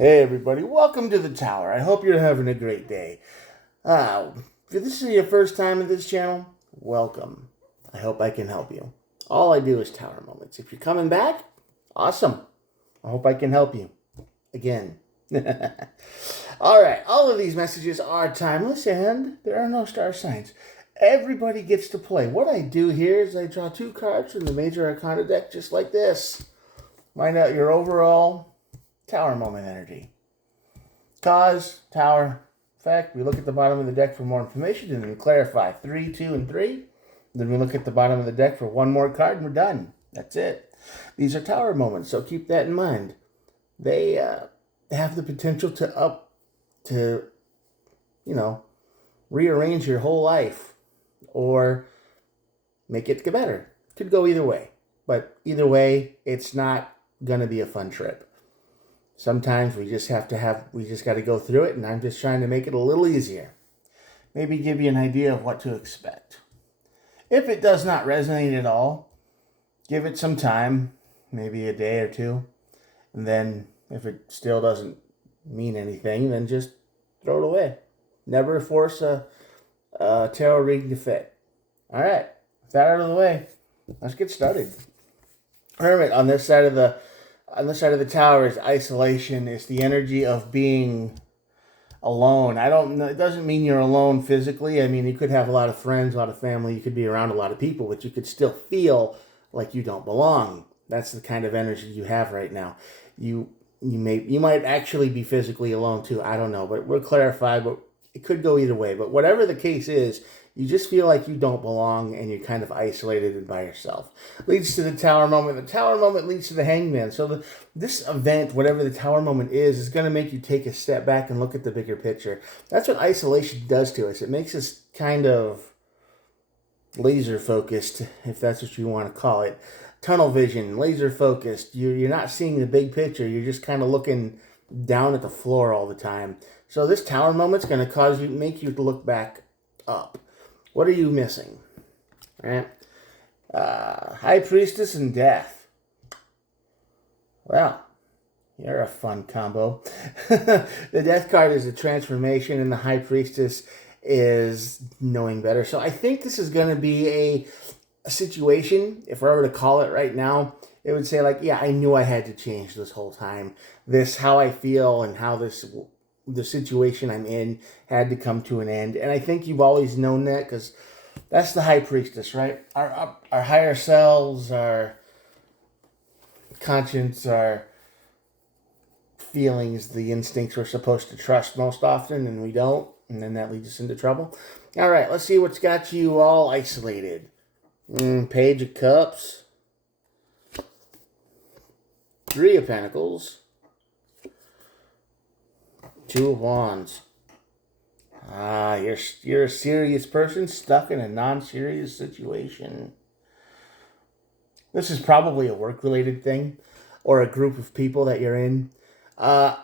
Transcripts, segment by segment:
Hey everybody, welcome to the tower. I hope you're having a great day. If this is your first time at this channel, welcome. I hope I can help you. All I do is tower moments. If you're coming back, awesome. I hope I can help you again. All right, all of these messages are timeless and there are no star signs. Everybody gets to play. What I do here is I draw 2 cards from the Major Arcana deck just like this. Find out your overall tower moment energy. Cause, tower, effect. We look at the bottom of the deck for more information and then we clarify 3, 2, and 3. Then we look at the bottom of the deck for one more card and we're done. That's it. These are tower moments, so keep that in mind. They have the potential to rearrange your whole life or make it get better. Could go either way. But either way, it's not going to be a fun trip. Sometimes we just got to go through it, and I'm just trying to make it a little easier. Maybe give you an idea of what to expect. If it does not resonate at all, give it some time, maybe a day or two, and then if it still doesn't mean anything, then just throw it away. Never force a tarot reading to fit. All right, with that out of the way, let's get started. Hermit on this side of the tower is isolation. It's the energy of being alone. I don't know. It doesn't mean you're alone physically. I mean, you could have a lot of friends, a lot of family. You could be around a lot of people, but you could still feel like you don't belong. That's the kind of energy you have right now. You might actually be physically alone too. I don't know, but we'll clarify. But it could go either way. But whatever the case is, you just feel like you don't belong and you're kind of isolated and by yourself. Leads to the tower moment. The tower moment leads to the hangman. So this event, whatever the tower moment is going to make you take a step back and look at the bigger picture. That's what isolation does to us. It makes us kind of laser focused, if that's what you want to call it. Tunnel vision, laser focused. You're not seeing the big picture. You're just kind of looking down at the floor all the time. So this tower moment's going to make you look back up. What are you missing? All right. High Priestess and Death. Well, you're a fun combo. The Death card is a transformation, and the High Priestess is knowing better. So I think this is going to be a situation, if I were to call it right now, it would say like, yeah, I knew I had to change this whole time. How I feel and how the situation I'm in had to come to an end. And I think you've always known that because that's the High Priestess, right? Our higher selves, our conscience, our feelings, the instincts we're supposed to trust most often, and we don't. And then that leads us into trouble. All right, let's see what's got you all isolated. Page of Cups. 3 of Pentacles. 2 of Wands. You're a serious person stuck in a non-serious situation. This is probably a work-related thing or a group of people that you're in. I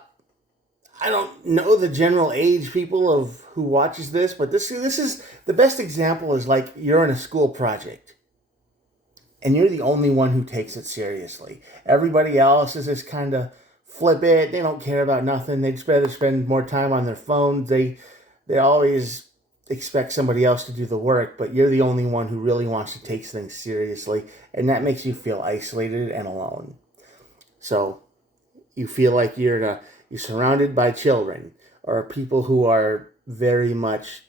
don't know the general age people of who watches this, but this is the best example is like you're in a school project and you're the only one who takes it seriously. Everybody else is just kind of flip it. They don't care about nothing. They'd just rather spend more time on their phones. They always expect somebody else to do the work, but you're the only one who really wants to take things seriously, and that makes you feel isolated and alone. So you feel like you're surrounded by children or people who are very much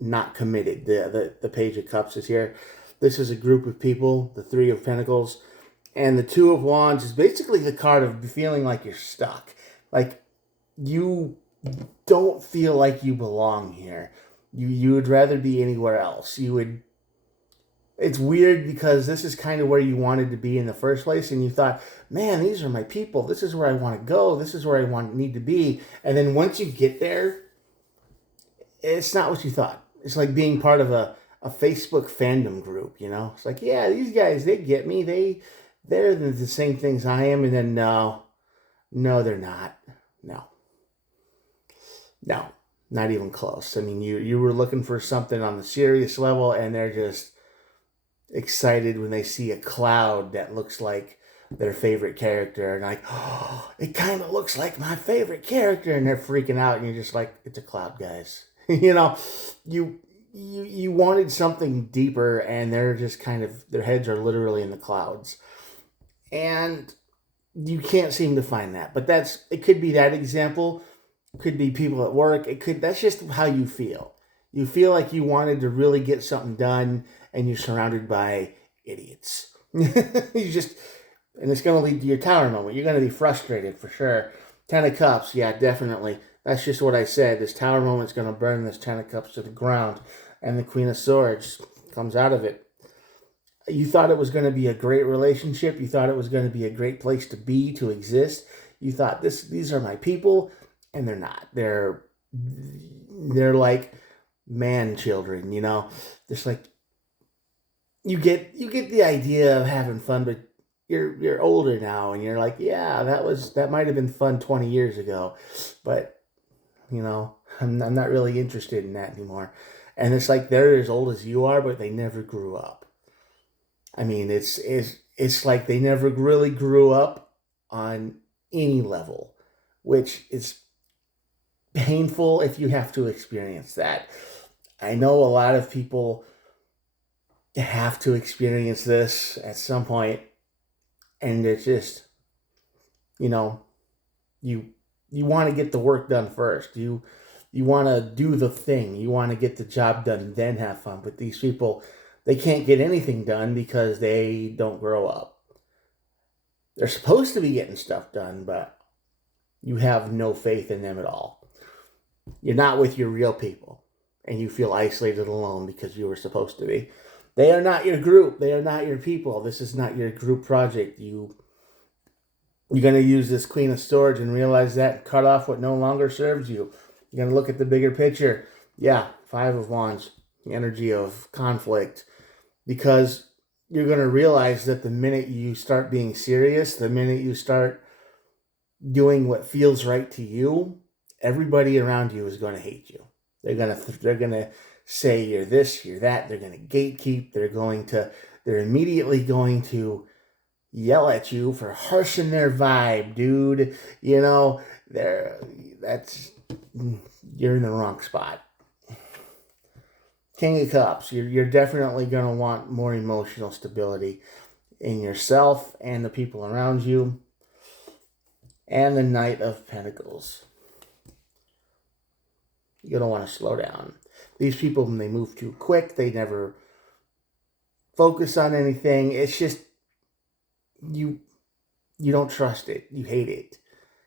not committed. The Page of Cups is here. This is a group of people, the 3 of Pentacles. And the 2 of Wands is basically the card of feeling like you're stuck. Like you don't feel like you belong here. You would rather be anywhere else. It's weird because this is kind of where you wanted to be in the first place, and you thought, man, these are my people. This is where I want to go. This is where I need to be. And then once you get there, it's not what you thought. It's like being part of a Facebook fandom group, you know? It's like, yeah, these guys, they get me. They're the same things I am. And then no, they're not. No, not even close. I mean, you were looking for something on the serious level, and they're just excited when they see a cloud that looks like their favorite character and like, oh, it kind of looks like my favorite character, and they're freaking out, and you're just like, it's a cloud, guys. You know, you wanted something deeper, and they're just kind of, their heads are literally in the clouds, and you can't seem to find that. But it could be that example, could be people at work. That's just how you feel. You feel like you wanted to really get something done, and you're surrounded by idiots. You just, and it's going to lead to your tower moment. You're going to be frustrated for sure. Ten of Cups, yeah, definitely. That's just what I said. This tower moment's going to burn this Ten of Cups to the ground, and the Queen of Swords comes out of it. You thought it was going to be a great relationship. You thought it was going to be a great place to be, to exist. You thought these are my people, and they're not. They're like man children, you know. Just like you get the idea of having fun, but you're older now, and you're like, yeah, that might have been fun 20 years ago, but you know, I'm not really interested in that anymore. And it's like they're as old as you are, but they never grew up. I mean, it's like they never really grew up on any level, which is painful if you have to experience that. I know a lot of people have to experience this at some point, and it's just, you know, you want to get the work done first. You want to do the thing. You want to get the job done and then have fun. But these people, they can't get anything done because they don't grow up. They're supposed to be getting stuff done, but you have no faith in them at all. You're not with your real people, and you feel isolated alone because you were supposed to be. They are not your group. They are not your people. This is not your group project. You're going to use this Queen of Swords and realize that and cut off what no longer serves you. You're going to look at the bigger picture. Yeah, Five of Wands, the energy of conflict. Because you're going to realize that the minute you start being serious, the minute you start doing what feels right to you, everybody around you is going to hate you. They're going to say you're this, you're that. They're going to gatekeep. They're immediately going to yell at you for harshing their vibe, dude. You know, you're in the wrong spot. King of Cups, you're definitely going to want more emotional stability in yourself and the people around you. And the Knight of Pentacles. You're going to want to slow down. These people, when they move too quick, they never focus on anything. It's just, you don't trust it. You hate it.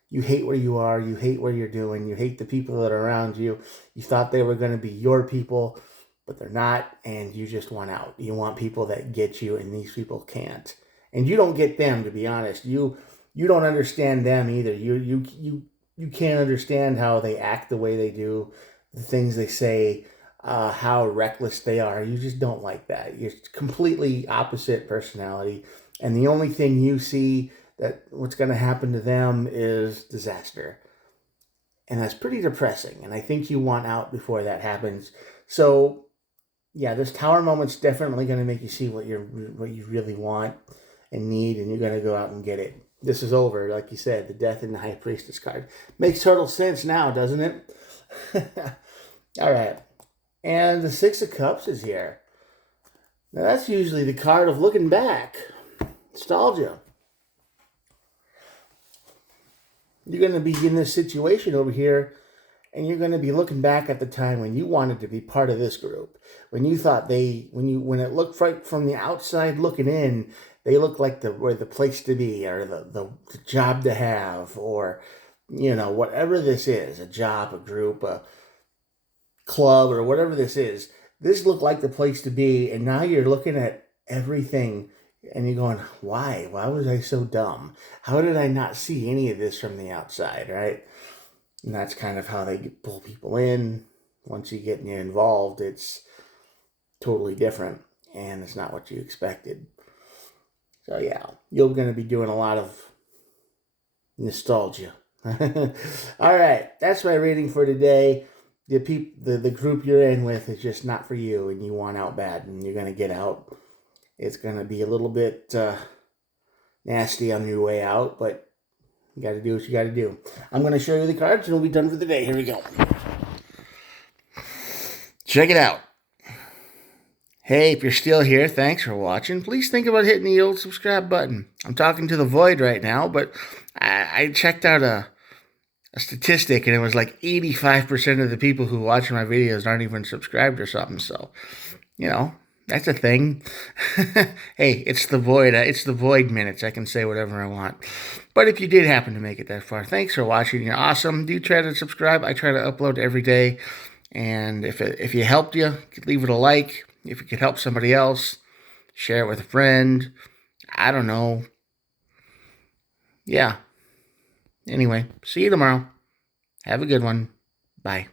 You hate where you are. You hate what you're doing. You hate the people that are around you. You thought they were going to be your people, but they're not, and you just want out. You want people that get you, and these people can't. And you don't get them, to be honest. You don't understand them either. You can't understand how they act the way they do, the things they say, how reckless they are. You just don't like that. You're completely opposite personality, and the only thing you see that what's going to happen to them is disaster. And that's pretty depressing, and I think you want out before that happens. So, yeah, this tower moment's definitely going to make you see what you really want and need, and you're going to go out and get it. This is over, like you said, the Death and the High Priestess card. Makes total sense now, doesn't it? All right. And the Six of Cups is here. Now, that's usually the card of looking back. Nostalgia. You're going to be in this situation over here, and you're going to be looking back at the time when you wanted to be part of this group. When you thought when it looked right from the outside looking in, they look like the place to be, or the job to have, or, you know, whatever this is, a job, a group, a club, or whatever this is. This looked like the place to be, and now you're looking at everything, and you're going, why? Why was I so dumb? How did I not see any of this from the outside, right? And that's kind of how they pull people in. Once you get involved, it's totally different, and it's not what you expected. So yeah, you're going to be doing a lot of nostalgia. All right, that's my reading for today. The group you're in with is just not for you, and you want out bad, and you're going to get out. It's going to be a little bit nasty on your way out, but you got to do what you got to do. I'm going to show you the cards and we'll be done for the day. Here we go. Check it out. Hey, if you're still here, thanks for watching. Please think about hitting the old subscribe button. I'm talking to the void right now, but I checked out a statistic, and it was like 85% of the people who watch my videos aren't even subscribed or something. So, that's a thing. Hey, it's the void. It's the void minutes. I can say whatever I want. But if you did happen to make it that far, thanks for watching. You're awesome. Do try to subscribe. I try to upload every day. And if you helped you, leave it a like. If you could help somebody else, share it with a friend. I don't know. Yeah. Anyway, see you tomorrow. Have a good one. Bye.